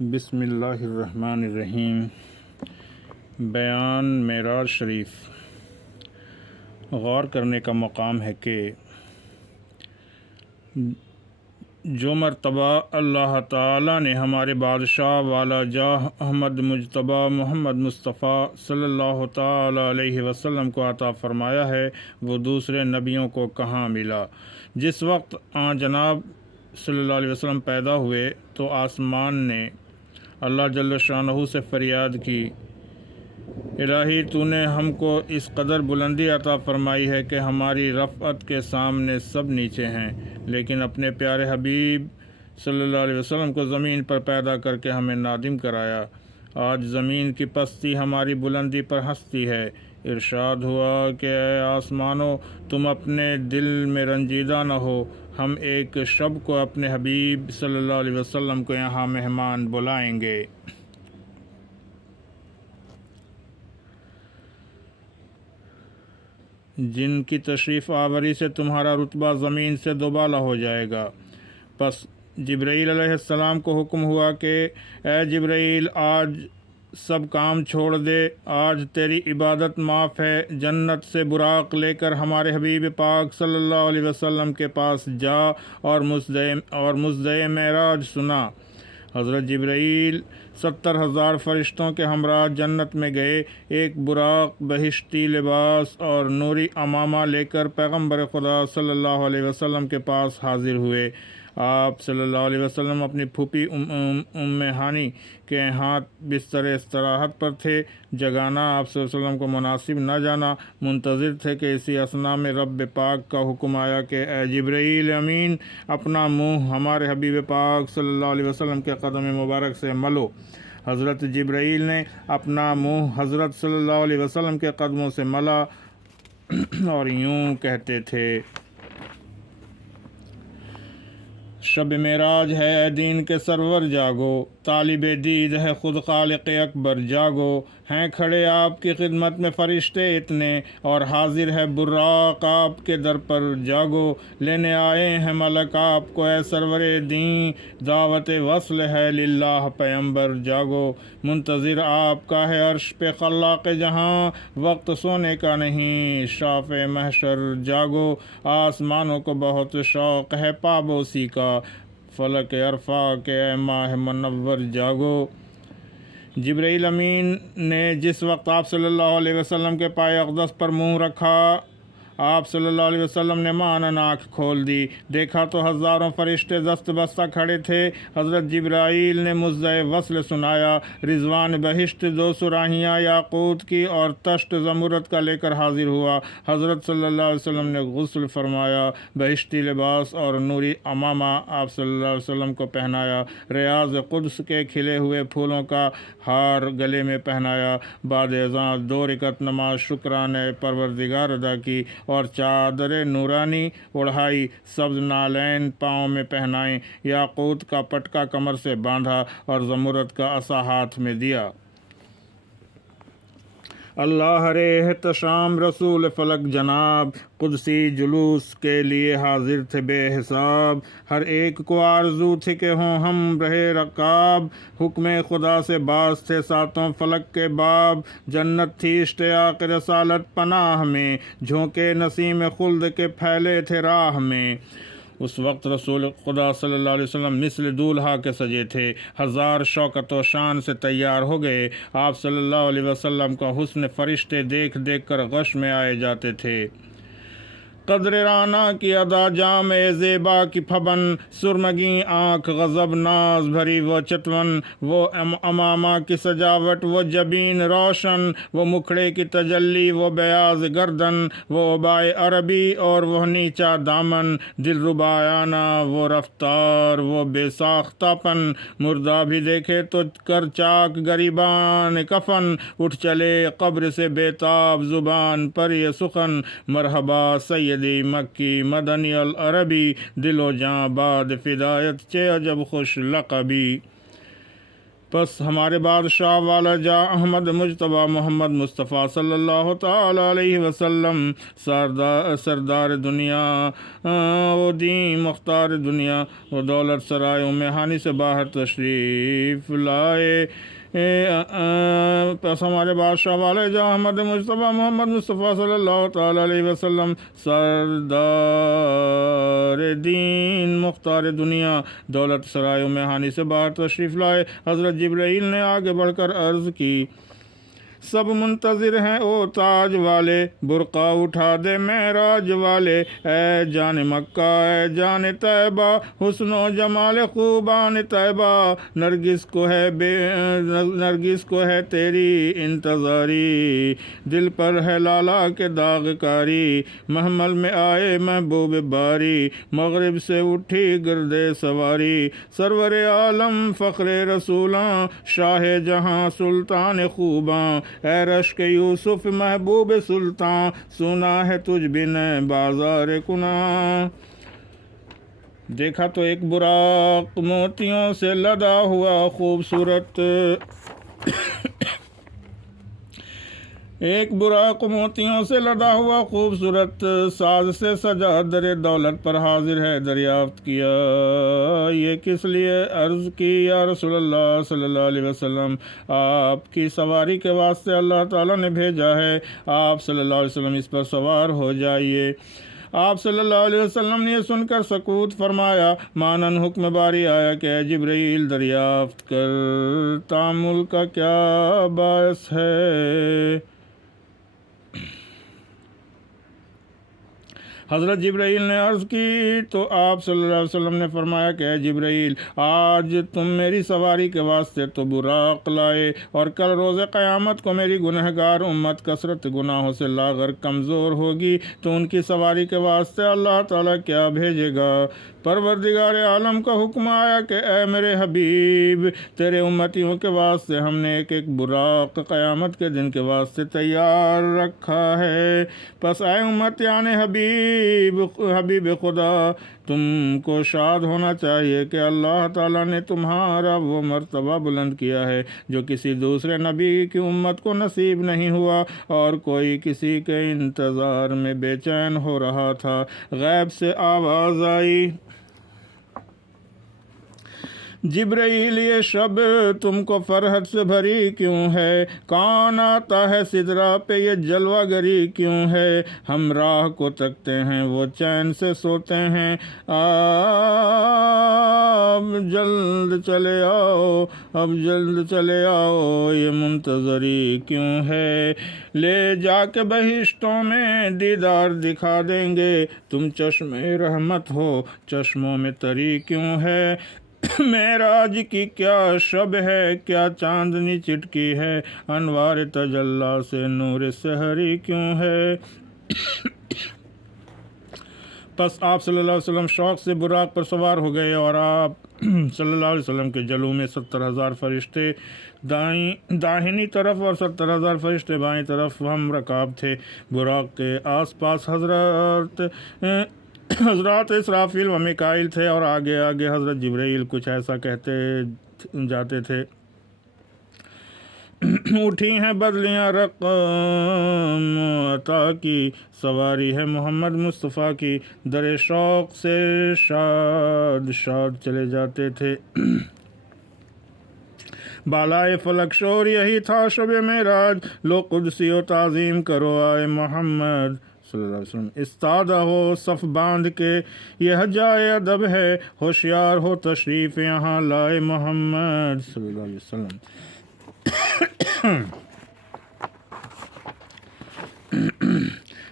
بسم اللہ الرحمن الرحیم۔ بیان معراج شریف۔ غور کرنے کا مقام ہے کہ جو مرتبہ اللہ تعالیٰ نے ہمارے بادشاہ والا جاہ احمد مجتبیٰ محمد مصطفیٰ صلی اللہ تعالیٰ علیہ وسلم کو عطا فرمایا ہے وہ دوسرے نبیوں کو کہاں ملا۔ جس وقت جناب صلی اللہ علیہ وسلم پیدا ہوئے تو آسمان نے اللہ جل شانہ سے فریاد کی، الہی تو نے ہم کو اس قدر بلندی عطا فرمائی ہے کہ ہماری رفعت کے سامنے سب نیچے ہیں، لیکن اپنے پیارے حبیب صلی اللہ علیہ وسلم کو زمین پر پیدا کر کے ہمیں نادم کرایا۔ آج زمین کی پستی ہماری بلندی پر ہنستی ہے۔ ارشاد ہوا کہ اے آسمانو تم اپنے دل میں رنجیدہ نہ ہو، ہم ایک شب کو اپنے حبیب صلی اللہ علیہ وسلم کو یہاں مہمان بلائیں گے۔ جن کی تشریف آوری سے تمہارا رتبہ زمین سے دوبالا ہو جائے گا۔ پس جبرائیل علیہ السلام کو حکم ہوا کہ اے جبرائیل آج سب کام چھوڑ دے، آج تیری عبادت معاف ہے، جنت سے براق لے کر ہمارے حبیب پاک صلی اللہ علیہ وسلم کے پاس جا اور مزدِ معراج سنا۔ حضرت جبرائیل 70,000 فرشتوں کے ہمراہ جنت میں گئے، ایک براق بہشتی لباس اور نوری عمامہ لے کر پیغمبر خدا صلی اللہ علیہ وسلم کے پاس حاضر ہوئے۔ آپ صلی اللہ علیہ وسلم اپنی پھوپھی ام ہانی کے ہاتھ بستر استراحت پر تھے، جگانا آپ صلی اللہ علیہ وسلم کو مناسب نہ جانا، منتظر تھے کہ اسی اثناء میں رب پاک کا حکم آیا کہ اے جبرائیل امین اپنا منہ ہمارے حبیب پاک صلی اللہ علیہ وسلم کے قدم مبارک سے ملو۔ حضرت جبرائیل نے اپنا منہ حضرت صلی اللہ علیہ وسلم کے قدموں سے ملا اور یوں کہتے تھے، شب معراج ہے اے دین کے سرور جاگو، طالب دید ہے خود خالق اکبر جاگو، ہیں کھڑے آپ کی خدمت میں فرشتے اتنے اور حاضر ہے براق آپ کے در پر جاگو، لینے آئے ہیں ملک آپ کو اے سرور دین، دعوت وصل ہے للہ پیمبر جاگو، منتظر آپ کا ہے عرش پہ خلاق جہاں، وقت سونے کا نہیں شاف محشر جاگو، آسمانوں کو بہت شوق ہے پابوسی کا، فلک عرفہ کے اے ماہ منور جاگو۔ جبرائیل امین نے جس وقت آپ صلی اللہ علیہ وسلم کے پائے اقدس پر منہ رکھا، آپ صلی اللہ علیہ وسلم نے معنن آنکھ کھول دی، دیکھا تو ہزاروں فرشتے دست بستہ کھڑے تھے۔ حضرت جبرائیل نے مزدِ وصل سنایا، رضوان بہشت 2 صراحیاں یاقوت کی اور تشت زمرد کا لے کر حاضر ہوا۔ حضرت صلی اللہ علیہ وسلم نے غسل فرمایا، بہشتی لباس اور نوری عمامہ آپ صلی اللہ علیہ وسلم کو پہنایا، ریاض قدس کے کھلے ہوئے پھولوں کا ہار گلے میں پہنایا، بعد ازاں 2 رکعت نماز شکرانے پروردگار ادا کی اور چادر نورانی اڑھائی، سبز نالین پاؤں میں پہنائیں، یاقوت کا پٹکا کمر سے باندھا اور زمرد کا عصا ہاتھ میں دیا۔ اللہ رے احتشام رسول فلک جناب، قدسی جلوس کے لیے حاضر تھے بے حساب، ہر ایک کو آرزو تھی کہ ہوں ہم رہے رکاب، حکم خدا سے باز تھے 7 فلک کے باب، جنت تھی اشتیاق رسالت پناہ میں، جھونکے نسیم خلد کے پھیلے تھے راہ میں۔ اس وقت رسول خدا صلی اللہ علیہ وسلم مثل دولہا کے سجے تھے، 1000 شوکت و شان سے تیار ہو گئے۔ آپ صلی اللہ علیہ وسلم کا حسن فرشتے دیکھ دیکھ کر غش میں آئے جاتے تھے۔ قدر رانا کی ادا جام زیبا کی پھبن، سرمگی آنکھ غضب ناز بھری وہ چتون، وہ امامہ کی سجاوٹ وہ جبین روشن، وہ مکھڑے کی تجلی وہ بیاض گردن، وہ عبائے عربی اور وہ نیچا دامن، دل ربایانہ وہ رفتار وہ بے ساختہ پن، مردہ بھی دیکھے تو کر چاک گریبان کفن، اٹھ چلے قبر سے بےتاب زبان پر یہ سخن، مرحبا سید مکی مدنی العربی، دل و جاں باد فدایت چے عجب خوش لقبی۔ پس ہمارے بادشاہ والا جا احمد مجتبیٰ محمد مصطفیٰ صلی اللہ تعالی علیہ وسلم سردار دنیا و دین مختار دنیا و دولت سرائے ام ہانی سے باہر تشریف لائے۔ پس ہمارے بادشاہ والے جا احمد مجتبیٰ محمد مصطفیٰ صلی اللہ تعالی علیہ وسلم سردار دین مختار دنیا دولت سرائے ام ہانی سے باہر تشریف لائے۔ حضرت جبرائیل نے آگے بڑھ کر عرض کی، سب منتظر ہیں او تاج والے، برقع اٹھا دے معراج والے، اے جان مکہ اے جان طیبہ، حسن و جمال خوبان طیبہ، نرگس کو ہے تیری انتظاری، دل پر ہے لالا کے داغ کاری، محمل میں آئے محبوب باری، مغرب سے اٹھی گرد سواری، سرور عالم فخر رسولاں، شاہ جہاں سلطان خوباں، اے رشک یوسف محبوب سلطان، سنا ہے تجھ بن بازار کناں۔ دیکھا تو ایک براق موتیوں سے لدا ہوا خوبصورت ایک براق موتیوں سے لدا ہوا خوبصورت ساز سے سجا در دولت پر حاضر ہے، دریافت کیا یہ کس لیے؟ عرض کی یا رسول اللہ صلی اللہ علیہ وسلم، آپ کی سواری کے واسطے اللہ تعالیٰ نے بھیجا ہے، آپ صلی اللہ علیہ وسلم اس پر سوار ہو جائیے۔ آپ صلی اللہ علیہ وسلم نے یہ سن کر سکوت فرمایا۔ مانن حکم باری آیا کہ اے جبرائیل دریافت کر تامل کا کیا باعث ہے؟ حضرت جبرائیل نے عرض کی تو آپ صلی اللہ علیہ وسلم نے فرمایا کہ اے جبرائیل، آج تم میری سواری کے واسطے تو براق لائے، اور کل روز قیامت کو میری گنہگار امت کثرت گناہوں سے لاغر کمزور ہوگی، تو ان کی سواری کے واسطے اللہ تعالیٰ کیا بھیجے گا؟ پروردگار عالم کا حکم آیا کہ اے میرے حبیب، تیرے امتیوں کے واسطے ہم نے ایک ایک براق قیامت کے دن کے واسطے تیار رکھا ہے۔ پس اے امتیان حبیب خدا، تم کو شاد ہونا چاہیے کہ اللہ تعالیٰ نے تمہارا وہ مرتبہ بلند کیا ہے جو کسی دوسرے نبی کی امت کو نصیب نہیں ہوا، اور کوئی کسی کے انتظار میں بے چین ہو رہا تھا۔ غیب سے آواز آئی، جبرائیل یہ شب تم کو فرحت سے بھری کیوں ہے؟ کون آتا ہے سدرا پہ یہ جلوہ گری کیوں ہے؟ ہم راہ کو تکتے ہیں وہ چین سے سوتے ہیں، اب جلد چلے آؤ، اب جلد چلے آؤ، یہ منتظری کیوں ہے؟ لے جا کے بہشتوں میں دیدار دکھا دیں گے، تم چشم رحمت ہو، چشموں میں تری کیوں ہے؟ معراج کی کیا شب ہے، کیا چاندنی چٹکی ہے، انوار تجلی سے نور سحری کیوں ہے؟ پس آپ صلی اللہ علیہ وسلم شوق سے براق پر سوار ہو گئے، اور آپ صلی اللہ علیہ وسلم کے جلو میں 70,000 فرشتے داہنی طرف اور 70,000 فرشتے بائیں طرف ہم رکاب تھے۔ براق کے آس پاس حضرات اسرافیل و میکائیل تھے، اور آگے آگے حضرت جبرائیل کچھ ایسا کہتے جاتے تھے، اٹھی ہیں بدلیاں رقم عطا کی، سواری ہے محمد مصطفیٰ کی، در شوق سے شاد شاد چلے جاتے تھے۔ بالائے فلک شور یہی تھا شب معراج، لو قدسی و تعظیم کرو آئے محمد صلی اللہ علیہ وسلم، استادہ ہو صف باندھ کے، یہ جائے ادب ہے، ہوشیار ہو تشریف یہاں لائے محمد صلی اللہ علیہ وسلم۔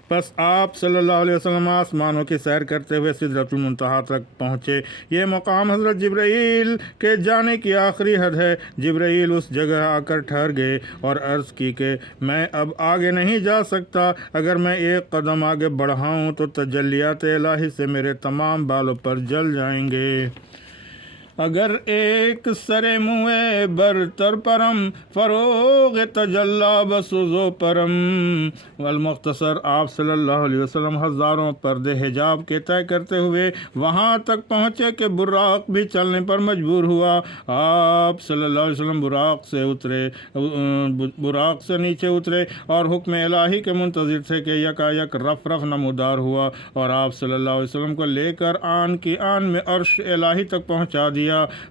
پس آپ صلی اللہ علیہ وسلم آسمانوں کی سیر کرتے ہوئے سدرۃ المنتہا تک پہنچے۔ یہ مقام حضرت جبرائیل کے جانے کی آخری حد ہے۔ جبرائیل اس جگہ آ کر ٹھہر گئے اور عرض کی کہ میں اب آگے نہیں جا سکتا، اگر میں ایک قدم آگے بڑھاؤں تو تجلیات الہی سے میرے تمام بالوں پر جل جائیں گے۔ اگر ایک سر موئے برتر پرم فروغ تجلا بسوزو پرم۔ والمختصر آپ صلی اللہ علیہ وسلم ہزاروں پردے حجاب کے طے کرتے ہوئے وہاں تک پہنچے کہ براق بھی چلنے پر مجبور ہوا۔ آپ صلی اللہ علیہ وسلم براق سے نیچے اترے اور حکم الہی کے منتظر تھے کہ یکا یک رف رف نمودار ہوا اور آپ صلی اللہ علیہ وسلم کو لے کر آن کی آن میں عرش الہی تک پہنچا دیا۔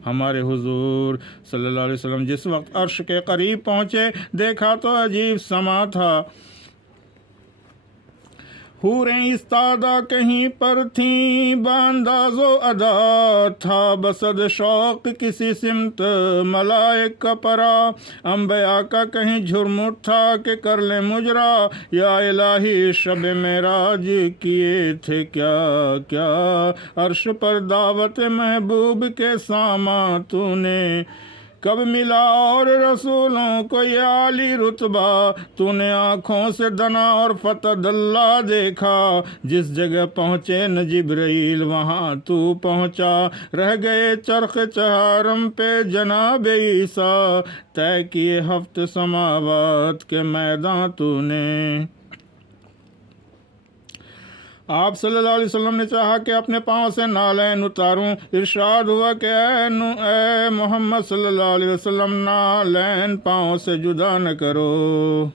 ہمارے حضور صلی اللہ علیہ وسلم جس وقت عرش کے قریب پہنچے دیکھا تو عجیب سما تھا۔ حوریں استادہ کہیں پر تھیں بانداز و ادا، تھا بسد شوق کسی سمت ملائک کا پرا، انبیاء کا کہیں جھرمٹ تھا کہ کر لیں مجرا، یا الہی شب معراج کیے تھے کیا کیا، عرش پر دعوت محبوب کے ساماں تو نے کب ملا اور رسولوں کو یہ عالی رتبہ، تو نے آنکھوں سے دنا اور فتح اللہ دیکھا، جس جگہ پہنچے نہ جبرائیل وہاں تو پہنچا، رہ گئے چرخ چہارم پہ جناب عیسیٰ، طے کیے ہفت سماوات کے میدان تو نے۔ آپ صلی اللہ علیہ وسلم نے چاہا کہ اپنے پاؤں سے نالین اتاروں، ارشاد ہوا کہ اے محمد صلی اللہ علیہ وسلم نالین پاؤں سے جدا نہ کرو۔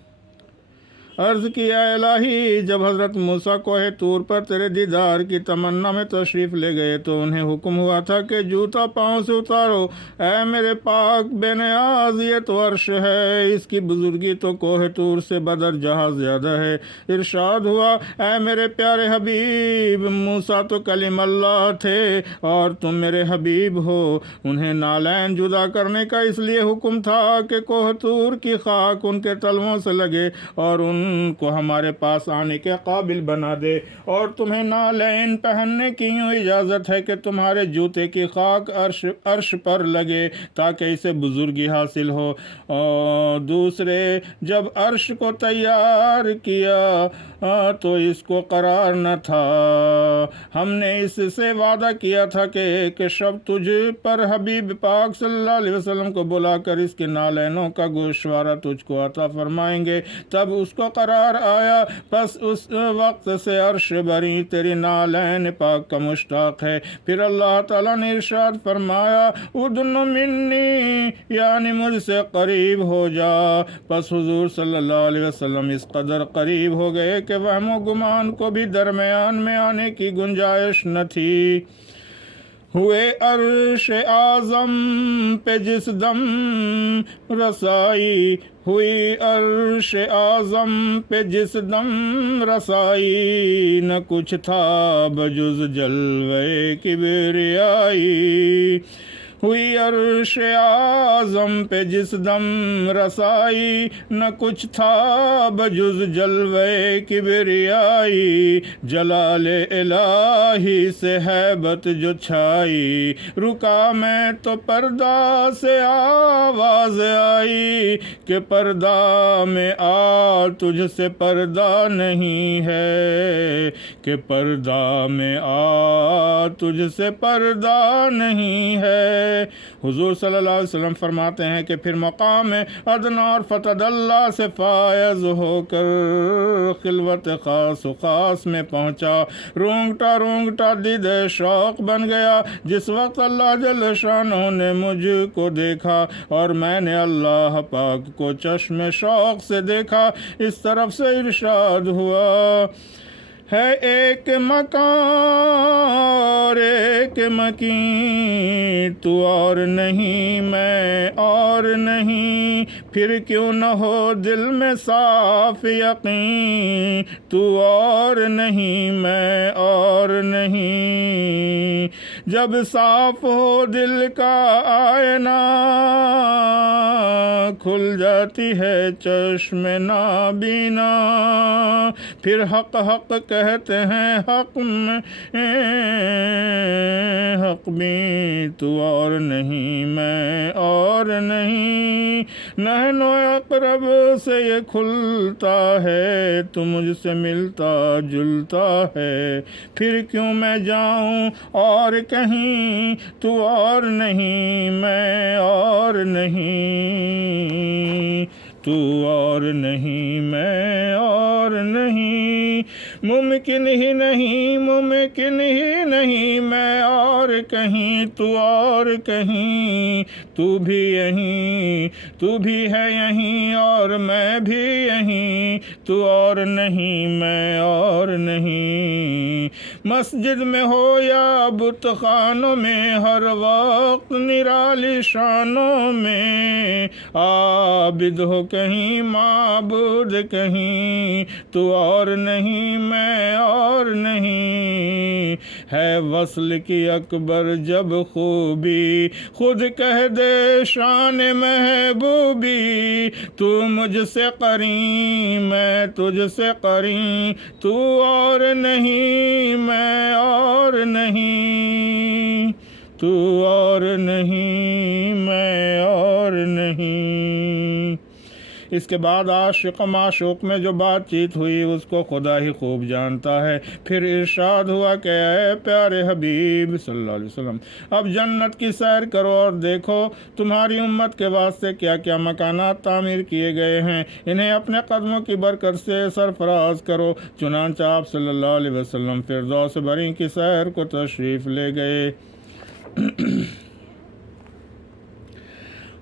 عرض کیا الہی جب حضرت موسیٰ کوہ طور پر تیرے دیدار کی تمنا میں تشریف لے گئے تو انہیں حکم ہوا تھا کہ جوتا پاؤں سے اتارو۔ اے میرے پاک بے نیاز یہ تو عرش ہے، اس کی بزرگی تو کوہ طور سے بدر جہاں زیادہ ہے۔ ارشاد ہوا اے میرے پیارے حبیب موسیٰ تو کلیم اللہ تھے اور تم میرے حبیب ہو۔ انہیں نالین جدا کرنے کا اس لیے حکم تھا کہ کوہ طور کی خاک ان کے تلووں سے لگے اور ان کو ہمارے پاس آنے کے قابل بنا دے، اور تمہیں نالین پہننے کی یوں اجازت ہے کہ تمہارے جوتے کی خاک عرش پر لگے تاکہ اسے بزرگی حاصل ہو۔ اور دوسرے جب عرش کو تیار کیا تو اس کو قرار نہ تھا، ہم نے اس سے وعدہ کیا تھا کہ ایک شب تجھ پر حبیب پاک صلی اللہ علیہ وسلم کو بلا کر اس کے نالینوں کا گوشوارہ تجھ کو عطا فرمائیں گے۔ تب اس کو قرار آیا، پس اس وقت سے عرش بری تیری نالین پاک کا مشتاق ہے۔ پھر اللہ تعالیٰ نے ارشاد فرمایا ادن منی، یعنی مجھ سے قریب ہو جا۔ پس حضور صلی اللہ علیہ وسلم اس قدر قریب ہو گئے کہ وہم و گمان کو بھی درمیان میں آنے کی گنجائش نہ تھی۔ ہوئے عرش اعظم پہ جس دم رسائی، ہوئی عرش اعظم پہ جس دم رسائی، نہ کچھ تھا بجز جلوے کبریائی۔ ہوئی عرش اعظم پہ جس دم رسائی، نہ کچھ تھا بجز جلوے کبریائی، جلال الہی سے ہیبت جو چھائی، رکا میں تو پردہ سے آواز آئی کہ پردہ میں آ تجھ سے پردہ نہیں ہے، کہ پردہ میں آ تجھ سے پردہ نہیں ہے۔ حضور صلی اللہ علیہ وسلم فرماتے ہیں کہ پھر مقام ادنا اور فتح اللہ سے فائز ہو کر خلوت خاص و خاص میں پہنچا، رونگٹا رونگٹا دید شوق بن گیا۔ جس وقت اللہ جل شانہ نے مجھ کو دیکھا اور میں نے اللہ پاک کو چشم شوق سے دیکھا، اس طرف سے ارشاد ہوا ہے ایک مکان اور ایک مکین، تو اور نہیں میں اور نہیں، پھر کیوں نہ ہو دل میں صاف یقین، تو اور نہیں میں اور نہیں۔ جب صاف ہو دل کا آئینہ کھل جاتی ہے چشم نابینا، پھر حق حق کہتے ہیں حق میں حق بھی تو اور نہیں میں اور نہیں، نحن اقرب سے یہ کھلتا ہے تو مجھ سے ملتا جلتا ہے، پھر کیوں میں جاؤں اور کہیں تو اور نہیں میں اور نہیں، تو اور نہیں میں اور نہیں، ممکن ہی نہیں ممکن ہی نہیں میں اور کہیں تو اور کہیں، تو بھی یہیں تو بھی ہے یہیں اور میں بھی یہیں، تو اور نہیں میں اور نہیں، مسجد میں ہو یا بت خانوں میں ہر وقت نرالی شانوں میں، عابد ہو کہیں معبود کہیں، تو اور نہیں میں اور نہیں، ہے وصل کی اکبر جب خوبی خود کہہ دے شان محبوبی، تو مجھ سے قرین میں تجھ سے قرین، تو اور نہیں میں اور نہیں، تو اور نہیں میں اور نہیں۔ اس کے بعد عاشق و معشوق میں جو بات چیت ہوئی اس کو خدا ہی خوب جانتا ہے۔ پھر ارشاد ہوا کہ اے پیارے حبیب صلی اللہ علیہ وسلم، اب جنت کی سیر کرو اور دیکھو تمہاری امت کے واسطے کیا کیا مکانات تعمیر کیے گئے ہیں، انہیں اپنے قدموں کی برکت سے سرفراز کرو۔ چنانچہ آپ صلی اللہ علیہ وسلم فردوس بری کی سیر کو تشریف لے گئے۔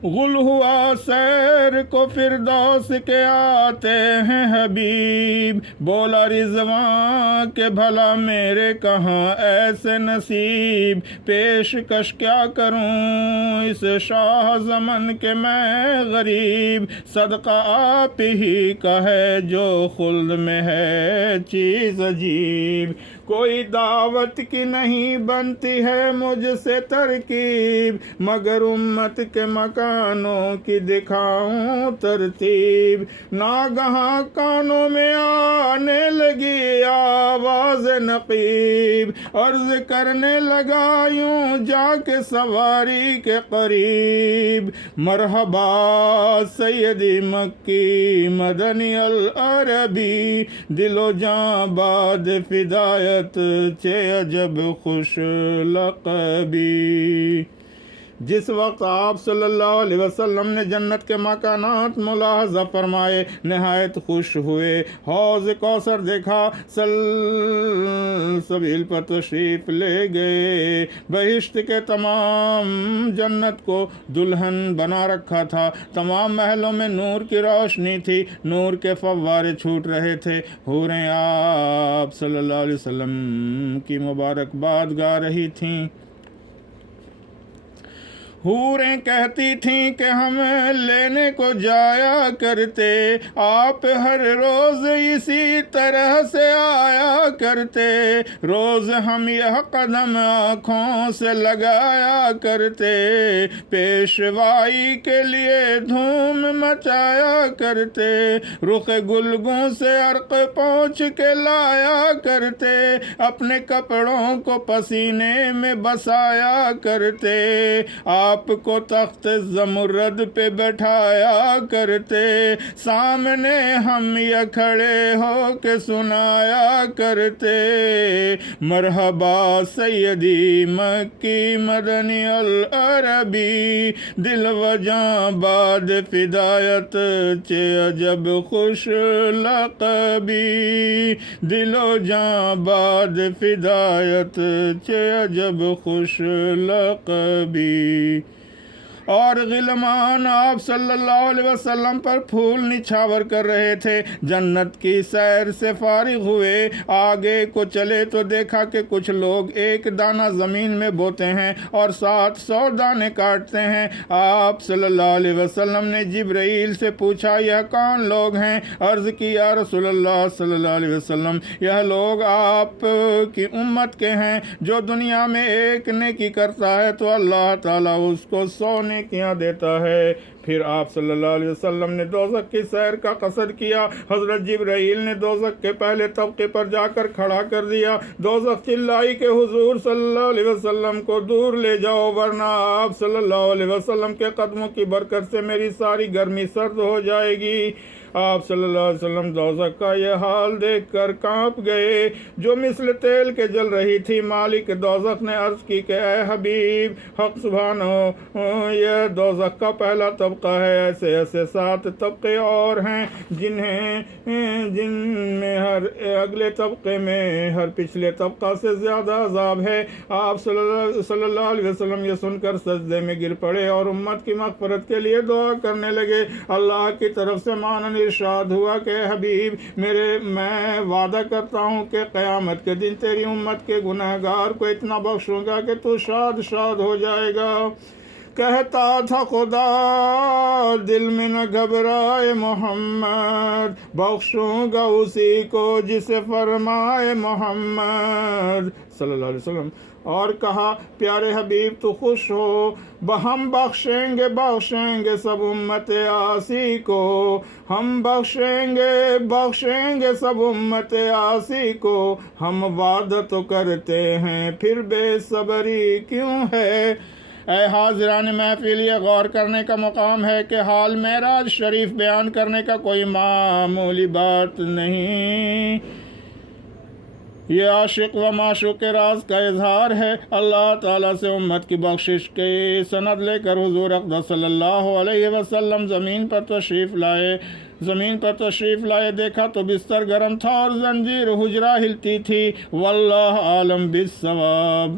غل ہوا سیر کو فردوس کے آتے ہیں حبیب، بولا رضوان کہ بھلا میرے کہاں ایسے نصیب، پیشکش کیا کروں اس شاہ زمن کے میں غریب، صدقہ آپ ہی کا ہے جو خلد میں ہے چیز عجیب، کوئی دعوت کی نہیں بنتی ہے مجھ سے ترکیب، مگر امت کے مکانوں کی دکھاؤں ترتیب، ناگہاں کانوں میں آنے لگی آواز نقیب، عرض کرنے لگا یوں جا کے سواری کے قریب، مرحبا سیدی مکی مدنی العربی، دل و جاں باد فدایت چے عجب خوش لقبی۔ جس وقت آپ صلی اللہ علیہ وسلم نے جنت کے مکانات ملاحظہ فرمائے نہایت خوش ہوئے، حوض کوثر دیکھا، سلسبیل پر تشریف لے گئے، بہشت کے تمام جنت کو دلہن بنا رکھا تھا، تمام محلوں میں نور کی روشنی تھی، نور کے فوارے چھوٹ رہے تھے، حوریں آپ صلی اللہ علیہ وسلم کی مبارکباد گا رہی تھیں۔ حوریں کہتی تھیں کہ ہم لینے کو جایا کرتے، آپ ہر روز اسی طرح سے آیا کرتے، روز ہم یہ قدم آنکھوں سے لگایا کرتے، پیشوائی کے لیے دھوم مچایا کرتے، رخ گلگوں سے عرق پہنچ کے لایا کرتے، اپنے کپڑوں کو پسینے میں بسایا کرتے، آپ کو تخت زمرد پہ بٹھایا کرتے، سامنے ہم یہ کھڑے ہو کے سنایا کرتے، مرحبا سیدی مکی مدنی العربی، دل و جاں باد فدایت چے عجب خوش لقبی، دل و جاں باد فدایت چے عجب خوش لقبی۔ اور غلمان آپ صلی اللہ علیہ وسلم پر پھول نچھاور کر رہے تھے، جنت کی سیر سے فارغ ہوئے، آگے کو چلے تو دیکھا کہ کچھ لوگ ایک دانہ زمین میں بوتے ہیں اور 700 دانے کاٹتے ہیں۔ آپ صلی اللہ علیہ وسلم نے جبرائیل سے پوچھا یہ کون لوگ ہیں؟ عرض کی یا رسول اللہ صلی اللہ علیہ وسلم یہ لوگ آپ کی امت کے ہیں، جو دنیا میں ایک نیکی کرتا ہے تو اللہ تعالیٰ اس کو 100 نیکیاں دیتا ہے، پھر آپ صلی اللہ علیہ وسلم نے دوزخ کی سیر کا قصد کیا۔ حضرت جبرائیل نے دوزخ کے پہلے طبقے پر جا کر کھڑا کر دیا۔ دوزخ چلائی کہ حضور صلی اللہ علیہ وسلم کو دور لے جاؤ، ورنہ آپ صلی اللہ علیہ وسلم کے قدموں کی برکت سے میری ساری گرمی سرد ہو جائے گی۔ آپ صلی اللہ علیہ وسلم دوزخ کا یہ حال دیکھ کر کانپ گئے جو مثل تیل کے جل رہی تھی۔ مالک دوزخ نے عرض کی کہ اے حبیب حق سبحانہ، یہ دوزخ کا پہلا طبقہ ہے، ایسے ایسے 7 طبقے اور ہیں جن میں ہر اگلے طبقے میں ہر پچھلے طبقہ سے زیادہ عذاب ہے۔ آپ صلی اللہ علیہ وسلم یہ سن کر سجدے میں گر پڑے اور امت کی مغفرت کے لیے دعا کرنے لگے۔ اللہ کی طرف سے مانن ارشاد ہوا کہ حبیب میں وعدہ کرتا ہوں کہ قیامت کے دن تیری امت کے گناہگار کو اتنا بخشوں گا کہ تو شاد ہو جائے گا۔ کہتا تھا خدا دل میں نہ گھبرائے محمد، بخشوں گا اسی کو جسے فرمائے محمد صلی اللہ علیہ وسلم۔ اور کہا پیارے حبیب تو خوش ہو، ہم بخشیں گے سب امت آسی کو، ہم بخشیں گے سب امت آسی کو، ہم وعدہ تو کرتے ہیں پھر بے صبری کیوں ہے۔ اے حاضران محفل، یہ غور کرنے کا مقام ہے کہ حال معراج شریف بیان کرنے کا کوئی معمولی بات نہیں، یہ عاشق و معشوق کے راز کا اظہار ہے۔ اللہ تعالیٰ سے امت کی بخشش کی سند لے کر حضور اقدس صلی اللہ علیہ وسلم زمین پر تشریف لائے، دیکھا تو بستر گرم تھا اور زنجیر حجرہ ہلتی تھی۔ واللہ عالم بالصواب۔